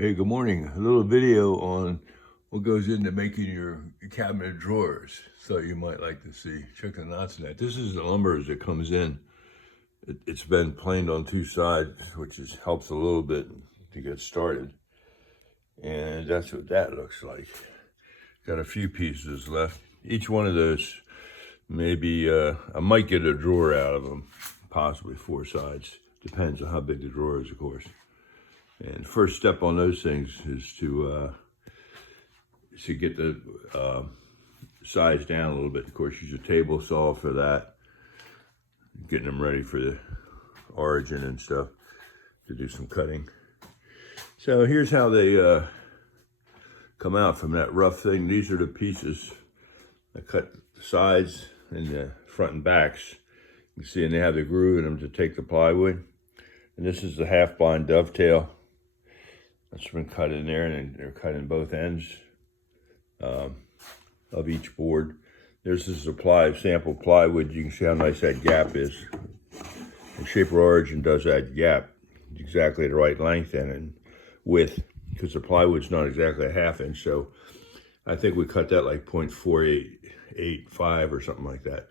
Hey, good morning. A little video on what goes into making your cabinet drawers. Thought you might like to see. Check the knots in that. This is the lumber as it comes in. It's been planed on two sides, which helps a little bit to get started. And that's what that looks like. Got a few pieces left. Each one of those, maybe I might get a drawer out of them, possibly four sides. Depends on how big the drawer is, of course. And first step on those things is to get the size down a little bit. Of course, use a table saw for that. Getting them ready for the origin and stuff to do some cutting. So here's how they come out from that rough thing. These are the pieces. I cut the sides and the front and backs. You can see, and they have the groove in them to take the plywood. And this is the half-blind dovetail. That's been cut in there, and they're cut in both ends of each board. There's the supply sample plywood. You can see how nice that gap is. And Shaper Origin does that gap exactly the right length and width, because the plywood's not exactly a half inch. So I think we cut that like 0.4885 or something like that.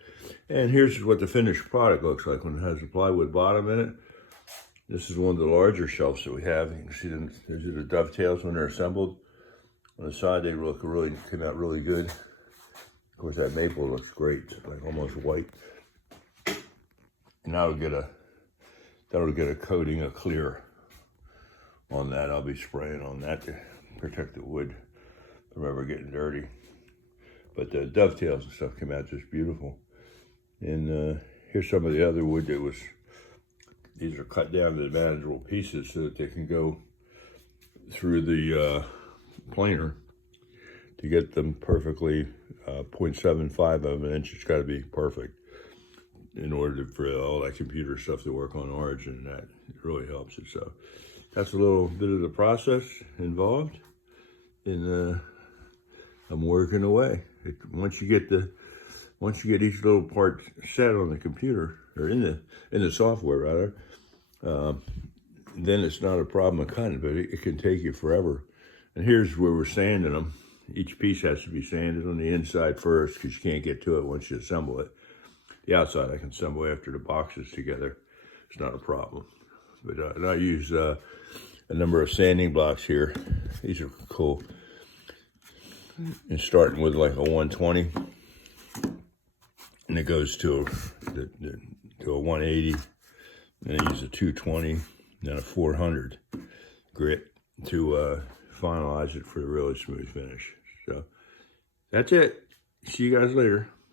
And here's what the finished product looks like when it has a plywood bottom in it. This is one of the larger shelves that we have. You can see them, these are the dovetails when they're assembled. On the side, they come out really good. Of course, that maple looks great, like almost white. And that'll get a coating of clear on that. I'll be spraying on that to protect the wood from ever getting dirty. But the dovetails and stuff came out just beautiful. And here's some of the other wood that was. These are cut down to manageable pieces so that they can go through the planer to get them perfectly 0.75 of an inch. It's got to be perfect in order for all that computer stuff to work on Origin, and that it really helps it. So that's a little bit of the process involved, and I'm working away. Once you get each little part set on the computer, or in the software rather, then it's not a problem of cutting, but it can take you forever. And here's where we're sanding them. Each piece has to be sanded on the inside first, because you can't get to it once you assemble it. The outside I can assemble after the box is together. It's not a problem. But and I use a number of sanding blocks here. These are cool. And starting with like a 120. And it goes to a 180, and I use a 220, then a 400 grit to finalize it for a really smooth finish. So that's it. See you guys later.